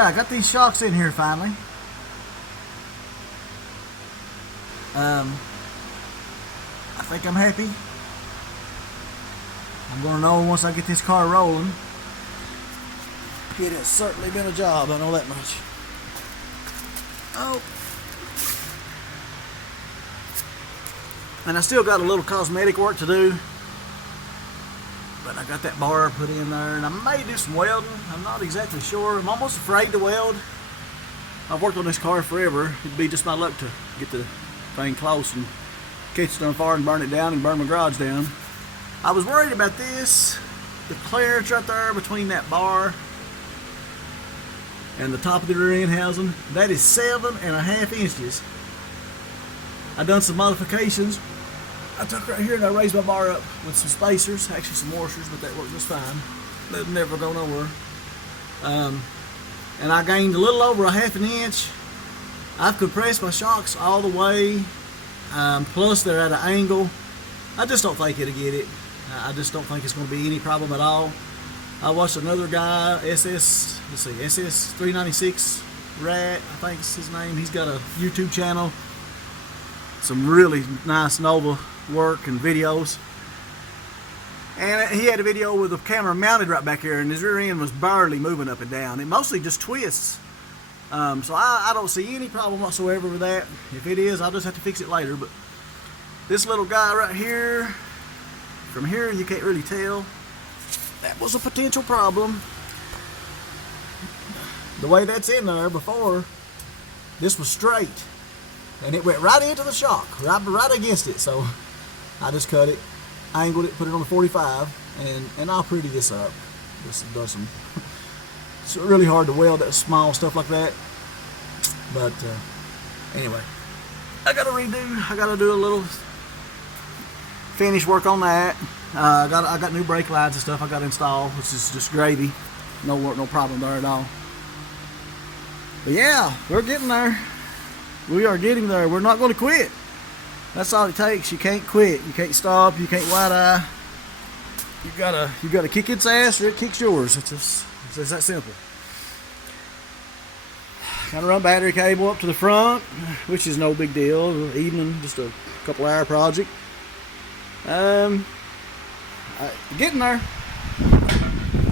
Alright, I got these shocks in here finally. I think I'm happy. I'm gonna know once I get this car rolling. It has certainly been a job, I know that much. Oh. And I still got a little cosmetic work to do. But I got that bar put in there, and I may do some welding. I'm not exactly sure. I'm almost afraid to weld. I've worked on this car forever. It'd be just my luck to get the thing close and catch it on fire and burn it down and burn my garage down. I was worried about this. The clearance right there between that bar and the top of the rear end housing, that is 7.5 inches. I done some modifications. I took right here and I raised my bar up with some spacers, actually some washers, but that worked just fine. They'll never go nowhere. And I gained a little over 1/2 inch. I've compressed my shocks all the way, plus they're at an angle. I just don't think it'll get it. I just don't think it's going to be any problem at all. I watched another guy, SS396 Rat, I think is his name. He's got a YouTube channel. Some really nice Nova work and videos. And he had a video with the camera mounted right back here, and his rear end was barely moving up and down. It mostly just twists. So I don't see any problem whatsoever with that. If it is, I'll just have to fix it later. But this little guy right here, from here you can't really tell. That was a potential problem. The way that's in there before, this was straight. And it went right into the shock, right against it. So I just cut it, angled it, put it on the 45, and I'll pretty this up. This does some. It's really hard to weld that small stuff like that. But anyway, I gotta do a little finish work on that. I got new brake lines and stuff I got installed, which is just gravy. No work, no problem there at all. But yeah, we're getting there. We are getting there. We're not going to quit. That's all it takes. You can't quit. You can't stop. You can't white eye. You gotta kick its ass or it kicks yours. It's that simple. Gotta run battery cable up to the front, which is no big deal. Evening, just a couple hour project. Getting there.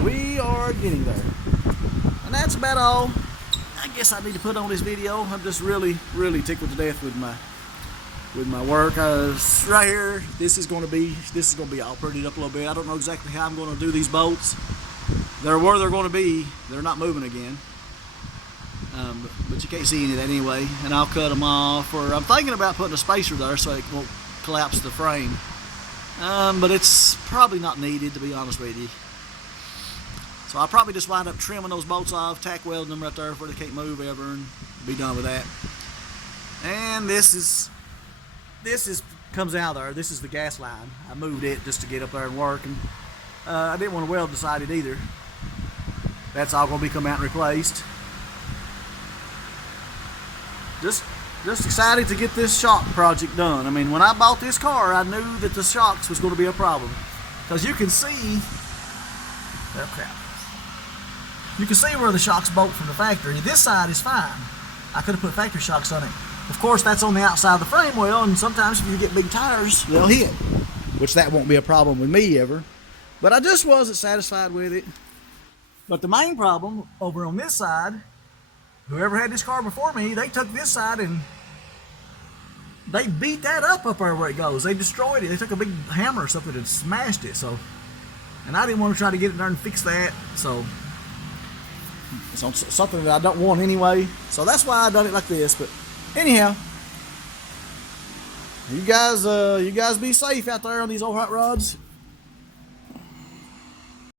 We are getting there. And that's about all. I guess I need to put on this video. I'm just really tickled to death with my work. Right here, this is going to be all prettied up a little bit. I don't know exactly how I'm going to do these bolts. They're where they're going to be. They're not moving again. But you can't see any of that anyway. And I'll cut them off. Or I'm thinking about putting a spacer there so it won't collapse the frame. But it's probably not needed, to be honest with you. So I'll probably just wind up trimming those bolts off, tack welding them right there where they can't move ever, and be done with that. And this comes out there. This is the gas line. I moved it just to get up there and work, and I didn't want to weld beside it either. That's all going to be come out and replaced. Just excited to get this shock project done. I mean, when I bought this car, I knew that the shocks was going to be a problem, because you can see. Oh crap. You can see where the shocks bolt from the factory. This side is fine. I could have put factory shocks on it. Of course, that's on the outside of the frame well, and sometimes if you get big tires, they'll hit. Which that won't be a problem with me ever. But I just wasn't satisfied with it. But the main problem over on this side, whoever had this car before me, they took this side and they beat that up there where it goes. They destroyed it. They took a big hammer or something and smashed it. So, and I didn't want to try to get it there and fix that. So it's something that I don't want anyway. So that's why I done it like this. But anyhow, you guys be safe out there on these old hot rods.